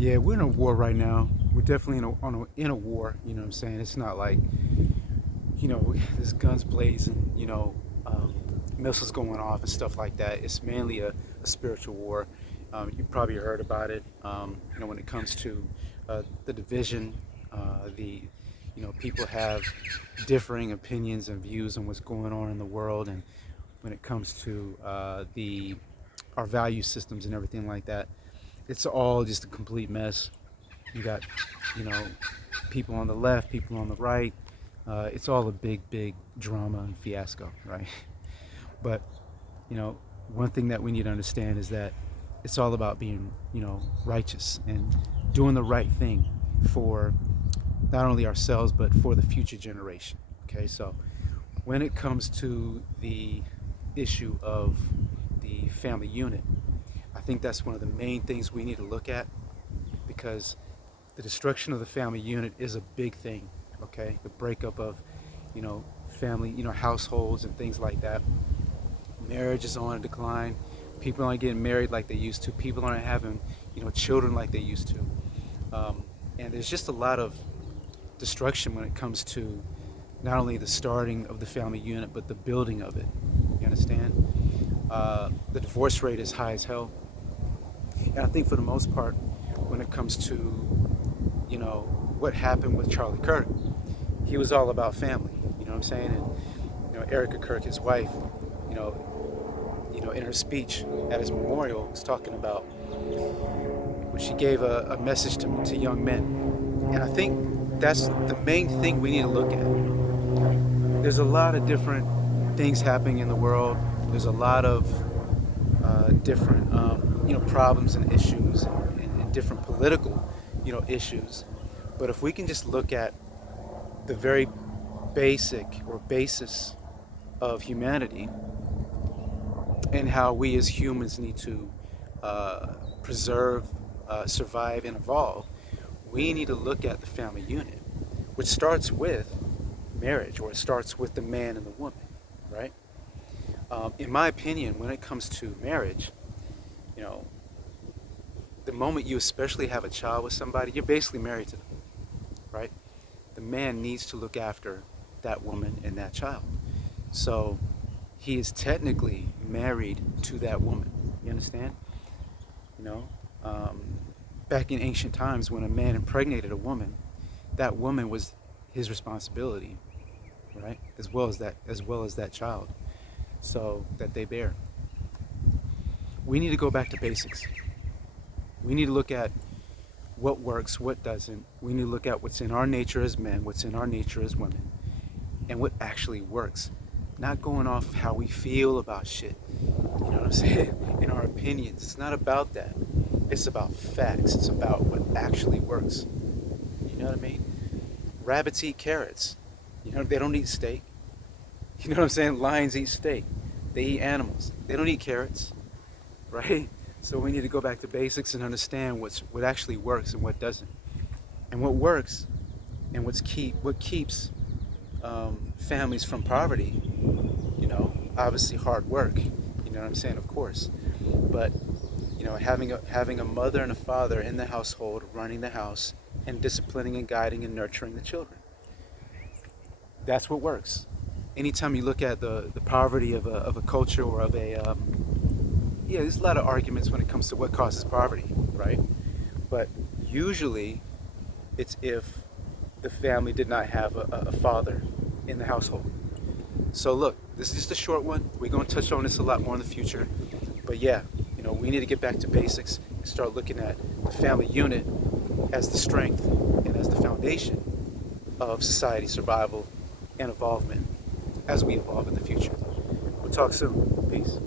Yeah, we're in a war right now. We're definitely in a war. You know what I'm saying? It's not like there's guns blazing. Missiles going off and stuff like that. It's mainly a spiritual war. You probably heard about it. When it comes to the division, the people have differing opinions and views on what's going on in the world, and when it comes to the our value systems and everything like that, it's all just a complete mess. You got, you know, people on the left, people on the right. It's all a big drama and fiasco, right? But you know, one thing that we need to understand is that it's all about being, righteous and doing the right thing for not only ourselves but for the future generation. Okay, so when it comes to the issue of the family unit, I think that's one of the main things we need to look at because the destruction of the family unit is a big thing. Okay, the breakup of, family, households and things like that. Marriage is on a decline. People aren't getting married like they used to. People aren't having, children like they used to. And there's just a lot of destruction when it comes to not only the starting of the family unit, but the building of it. You understand? The divorce rate is high as hell. And I think for the most part, when it comes to, what happened with Charlie Kirk, he was all about family. You know what I'm saying? And, Erica Kirk, his wife, you know, in her speech at his memorial, was talking about when she gave a message to young men. And I think that's the main thing we need to look at. There's a lot of different things happening in the world. There's a lot of different, problems and issues and different political, issues. But if we can just look at the very basic or basis of humanity and how we as humans need to preserve, survive, and evolve, we need to look at the family unit, which starts with marriage, or it starts with the man and the woman, right? In my opinion, when it comes to marriage, you know, the moment you especially have a child with somebody, you're basically married to them, right? The man needs to look after that woman and that child. So he is technically married to that woman. You understand? You know, um, back in ancient times, when a man impregnated a woman, that woman was his responsibility, right? As well as that child, so that they bear. We need to go back to basics. We need to look at what works, what doesn't. We need to look at what's in our nature as men, what's in our nature as women, and what actually works. Not going off how we feel about shit. You know what I'm saying? In our opinions. It's not about that. It's about facts. It's about what actually works. You know what I mean? Rabbits eat carrots. They don't eat steak. You know what I'm saying? Lions eat steak. They eat animals. They don't eat carrots, right? So we need to go back to basics and understand what actually works and what doesn't. And what works and what keeps families from poverty, obviously hard work. You know what I'm saying? Of course. But, having a mother and a father in the household, running the house, and disciplining and guiding and nurturing the children. That's what works. Anytime you look at the poverty of a culture or of yeah, there's a lot of arguments when it comes to what causes poverty, right? But usually it's if the family did not have a father in the household. So look, this is just a short one. We're going to touch on this a lot more in the future. But yeah, we need to get back to basics and start looking at the family unit as the strength and as the foundation of society survival and involvement as we evolve in the future. We'll talk soon. Peace.